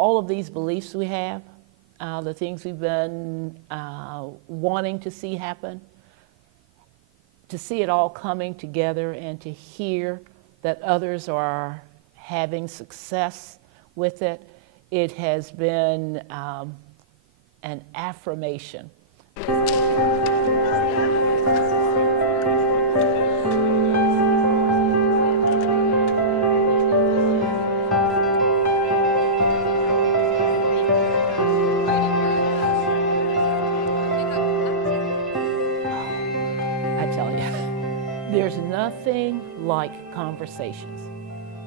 all of these beliefs we have, the things we've been wanting to see happen, to see it all coming together and to hear that others are having success with it, it has been an affirmation. There's nothing like conversations.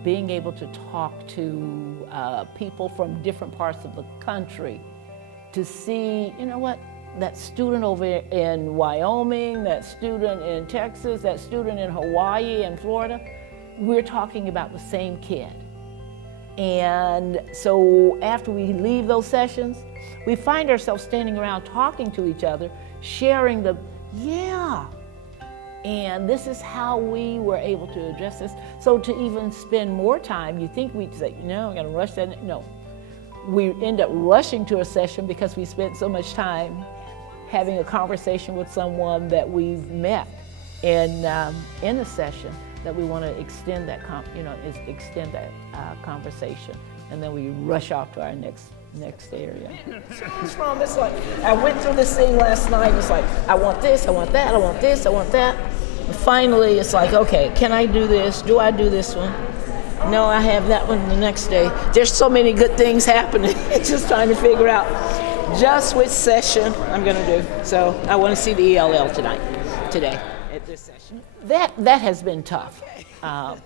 Being able to talk to people from different parts of the country, to see, you know what, that student over in Wyoming, that student in Texas, that student in Hawaii and Florida, we're talking about the same kid. And so after we leave those sessions, we find ourselves standing around talking to each other, sharing the, yeah, and this is how we were able to address this. So to even spend more time, you think we'd say, no, I'm gonna rush that. No, we end up rushing to a session because we spent so much time having a conversation with someone that we've met in a session that we want to extend that, conversation, and then we rush off to our next area. It's like, I went through this thing last night, it's like, I want this, I want that, I want this, I want that. And finally, it's like, okay, can I do this? Do I do this one? No, I have that one the next day. There's so many good things happening. It's just trying to figure out just which session I'm gonna do. So I want to see the ELL today at this session. That has been tough.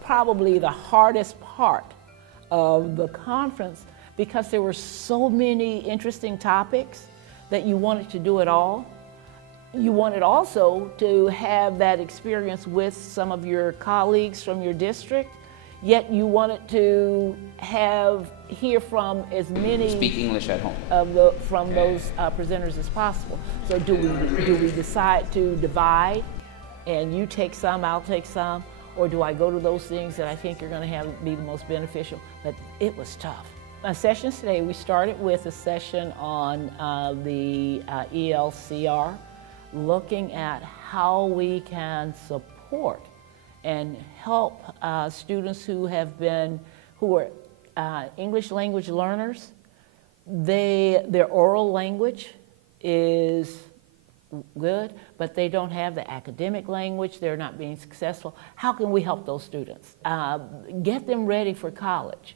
Probably the hardest part of the conference, because there were so many interesting topics that you wanted to do it all. You wanted also to have that experience with some of your colleagues from your district, yet you wanted to hear from as many speak English at home from those presenters as possible. So do we decide to divide and you take some, I'll take some, or do I go to those things that I think are going to be the most beneficial? But it was tough. Our sessions today, we started with a session on the ELCR, looking at how we can support and help students who are English language learners. Their oral language is good, but they don't have the academic language, they're not being successful. How can we help those students? Get them ready for college.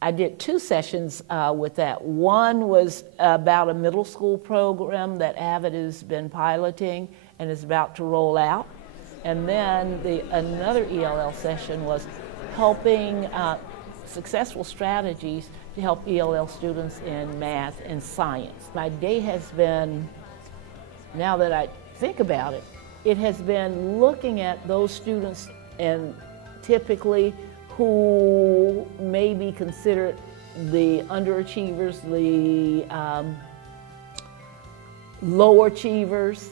I did 2 sessions with that. One was about a middle school program that AVID has been piloting and is about to roll out. And then another ELL session was helping successful strategies to help ELL students in math and science. My day has been, now that I think about it, it has been looking at those students and typically who may be considered the underachievers, the low achievers,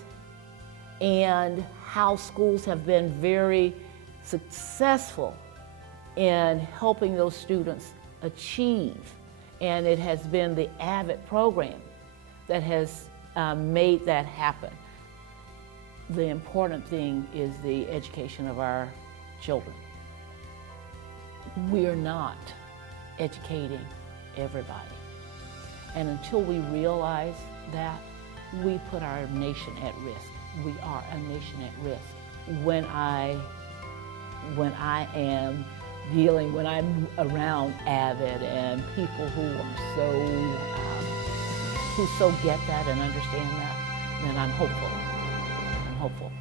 and how schools have been very successful in helping those students achieve. And it has been the AVID program that has made that happen. The important thing is the education of our children. We are not educating everybody. And until we realize that, we put our nation at risk. We are a nation at risk. When I'm around AVID and people who so get that and understand that, then I'm hopeful. I'm hopeful.